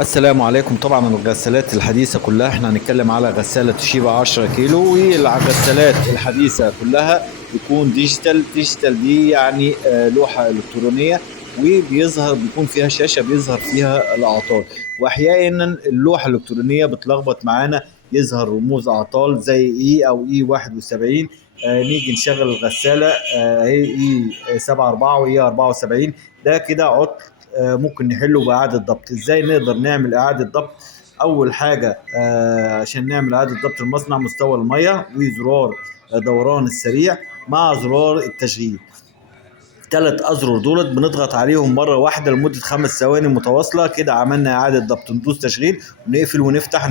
السلام عليكم. طبعا الغسالات الحديثة كلها احنا هنتكلم على غسالة توشيبا 10 كيلو، والغسالات الحديثة كلها بيكون ديجيتال دي يعني لوحة إلكترونية، بيكون فيها شاشة بيظهر فيها الأعطال. وأحيانا اللوحة الإلكترونية بتلخبط معانا، يظهر رموز أعطال زي إي أو إي 71. نيجي نشغل الغسالة هي إي 74 وإي 74، ده كده عطل. ممكن نحله بإعادة ضبط. ازاي نقدر نعمل إعادة ضبط؟ أول حاجة عشان نعمل إعادة ضبط المصنع، مستوى المية وزرار دوران السريع مع زرار التشغيل. 3 أزرار دولت بنضغط عليهم مرة واحدة لمدة 5 ثواني متواصلة، كده عملنا إعادة ضبط. ندوس تشغيل ونقفل ونفتح.